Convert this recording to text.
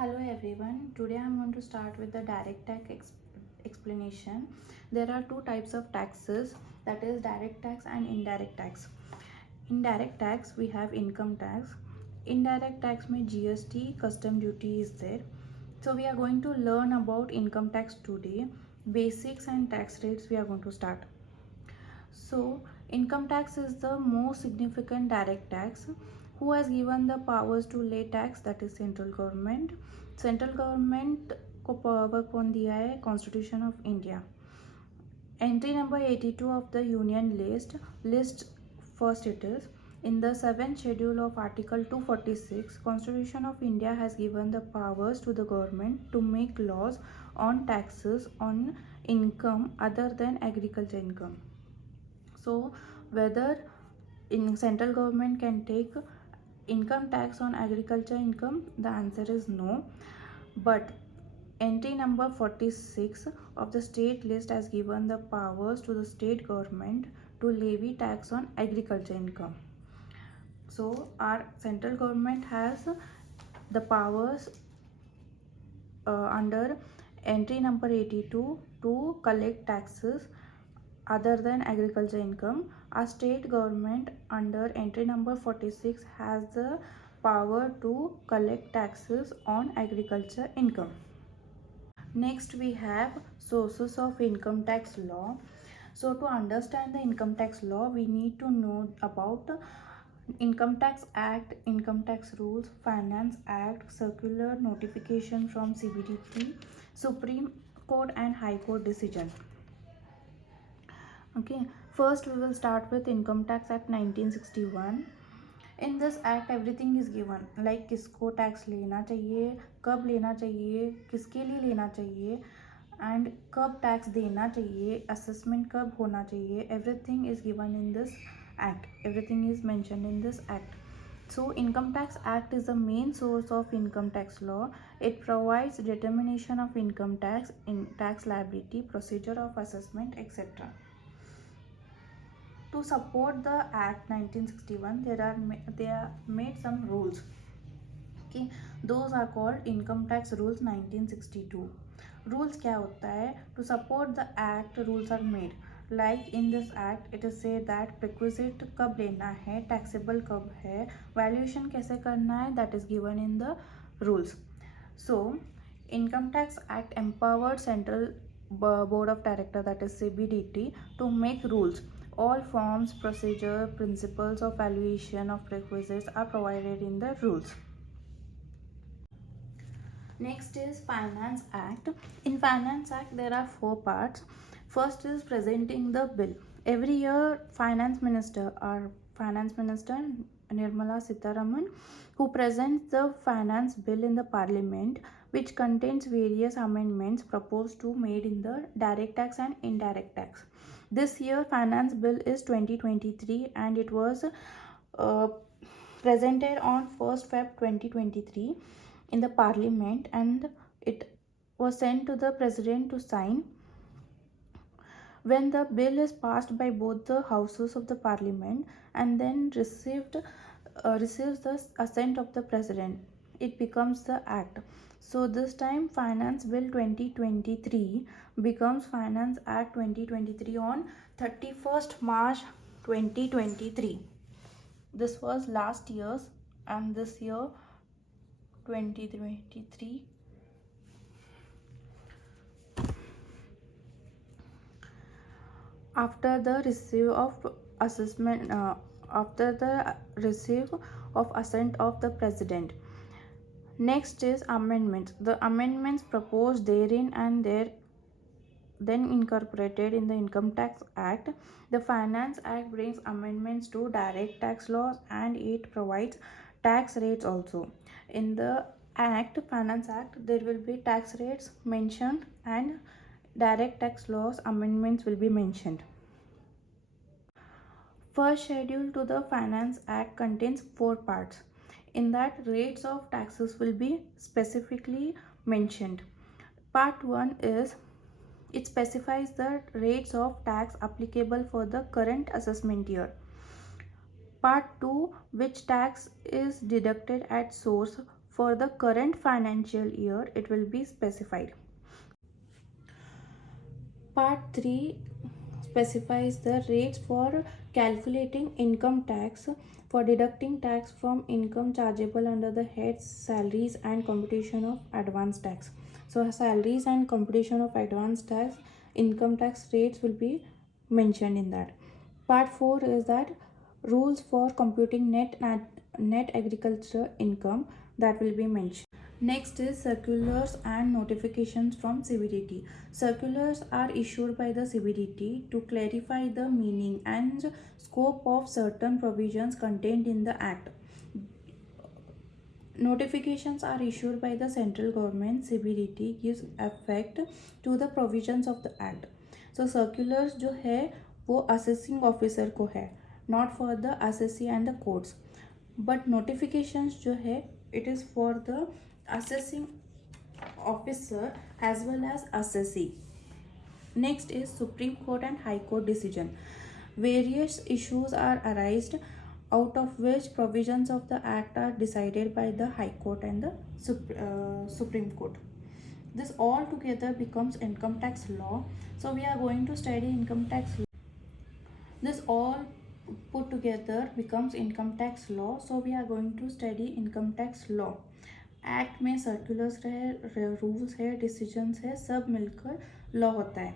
Hello everyone. Today I'm going to start with the direct tax explanation. There are two types of taxes, that is direct tax and indirect tax. In direct tax we have income tax. Indirect tax में GST custom duty is there. So we are going to learn about income tax today. Basics and tax rates we are going to start. So, income tax is the most significant direct tax. Who has given the powers to lay tax? That is central government. Central government को power कौन दिया है? Constitution of India. Entry number 82 of the Union list first it is in the 7th schedule of Article 246. Constitution of India has given the powers to the government to make laws on taxes on income other than agriculture income. So whether in central government can take income tax on agriculture income, the answer is no. But entry number 46 of the state list has given the powers to the state government to levy tax on agriculture income. So our central government has the powers under entry number 82 to collect taxes other than agriculture income. Our state government under entry number 46 has the power to collect taxes on agriculture income. Next we have sources of income tax law. So to understand the income tax law we need to know about Income Tax Act, Income Tax Rules, Finance Act, Circular Notification from CBDT, Supreme Court and High Court decision. Okay, first we will start with Income Tax Act 1961. In this act everything is given, like किसको tax लेना चाहिए, कब लेना चाहिए, किसके लिए लेना चाहिए, and कब टैक्स देना चाहिए, assessment कब होना चाहिए. Everything is given in this act. Everything is mentioned in this act. So Income Tax Act is the main source of income tax law. It provides determination of income tax, in tax liability, procedure of assessment, etc. To support the Act 1961, there are made some rules. Okay, those are called Income Tax Rules 1962. Rules क्या होता है? To support the Act, rules are made. Like in this Act, it is said that requisite कब लेना है, taxable कब है, valuation कैसे करना है, that is given in the rules. So, Income Tax Act empowered Central Board of Director, that is CBDT, to make rules. All forms, procedure, principles of valuation of requisites are provided in the rules. Next is Finance Act. In Finance Act there are 4 parts. First is presenting the bill. Every year Finance Minister Nirmala Sitharaman, who presents the finance bill in the Parliament, which contains various amendments proposed to made in the direct tax and indirect tax. This year finance bill is 2023 and it was presented on 1st Feb 2023 in the Parliament and it was sent to the President to sign. When the bill is passed by both the houses of the Parliament and then receives the assent of the President, it becomes the Act. So this time Finance Bill 2023 becomes Finance Act 2023 on 31st March 2023. This was last year's and this year 2023. After the receive of assessment, after the receive of assent of the President. Next is amendments. The amendments proposed therein and there then incorporated in the Income Tax Act. The Finance Act brings amendments to direct tax laws and it provides tax rates also. In the Finance Act, there will be tax rates mentioned and direct tax laws amendments will be mentioned. First schedule to the Finance Act contains 4 parts. In that, rates of taxes will be specifically mentioned. Part 1 is it specifies the rates of tax applicable for the current assessment year. Part 2, which tax is deducted at source for the current financial year it will be specified. Part 3 specifies the rates for calculating income tax for deducting tax from income chargeable under the heads salaries and computation of advance tax. So salaries and computation of advance tax, income tax rates will be mentioned in that. Part 4 is that rules for computing net agriculture income, that will be mentioned. Next is circulars and notifications from CBDT. Circulars are issued by the CBDT to clarify the meaning and scope of certain provisions contained in the Act. Notifications are issued by the central government. CBDT gives effect to the provisions of the Act. So circulars जो है वो assessing officer को है, not for the assessee and the courts. But notifications जो है it is for the assessing officer as well as assessee. Next is Supreme Court and High Court decision. Various issues are arised out of which provisions of the Act are decided by the High Court and the Supreme Court. This all together becomes income tax law. So we are going to study income tax law. This all put together becomes income tax law. So we are going to study income tax law. Act में circulars है, rules है, decisions है, सब मिलकर law होता है.